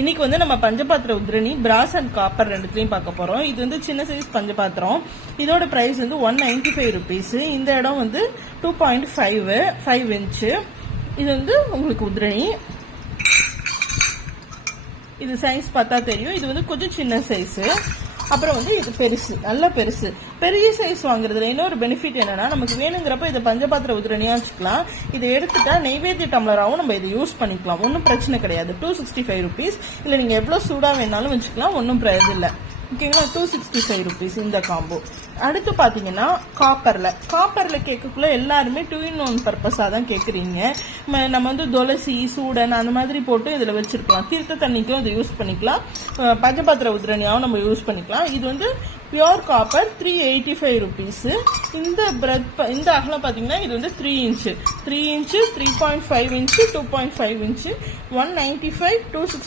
இன்னைக்கு வந்து நம்ம பஞ்சபாத்திர உதிரணி பிராஸ் அண்ட் காப்பர் ரெண்டுத்தையும் பார்க்க போறோம். இது வந்து சின்ன சைஸ் பஞ்சபாத்திரம். இதோட பிரைஸ் வந்து 195 rupees. இந்த இடம் வந்து 2.5 இன்ச்சு. இது வந்து உங்களுக்கு உதிரணி. இது சைஸ் பார்த்தா தெரியும். இது வந்து கொஞ்சம் சின்ன சைஸ். அப்புறம் வந்து இது பெருசு, நல்ல பெருசு. பெரிய சைஸ் வாங்குறதுல இன்னொரு பெனிஃபிட் என்னன்னா, நமக்கு வேணுங்கிறப்ப இதை பஞ்சபாத்திர உதிரணியா வச்சுக்கலாம். இதை எடுத்துட்டா நெய்வேத்திய டம்ளராகவும் நம்ம இதை யூஸ் பண்ணிக்கலாம். ஒன்றும் பிரச்சனை கிடையாது. 265 rupees. இல்லை நீங்க எவ்வளவு சூடா வேணாலும் வச்சுக்கலாம். ஒன்றும் இது இல்லை. ஓகேங்களா? 265 rupees இந்த காம்போ. அடுத்து பாத்தீங்கன்னா காப்பர்ல கேட்கக்குள்ள எல்லாருமே 2-in-1 பர்பஸா தான் கேக்குறீங்க. நம்ம வந்து துளசி, சூடன் அந்த மாதிரி போட்டு இதுல வச்சிருக்கலாம். தீர்த்த தண்ணிக்கும் இதை யூஸ் பண்ணிக்கலாம். பஞ்சபாத்திர உதிரணியாவும் நம்ம யூஸ் பண்ணிக்கலாம். இது வந்து பியோர் காப்பர் 385 rupees. இந்த அகலம் பாத்தீங்கன்னா இது வந்து 3 இன்ச்சு, 3.5 இன்ச்சு, 2.5 இன்ச்சு, 195, 260.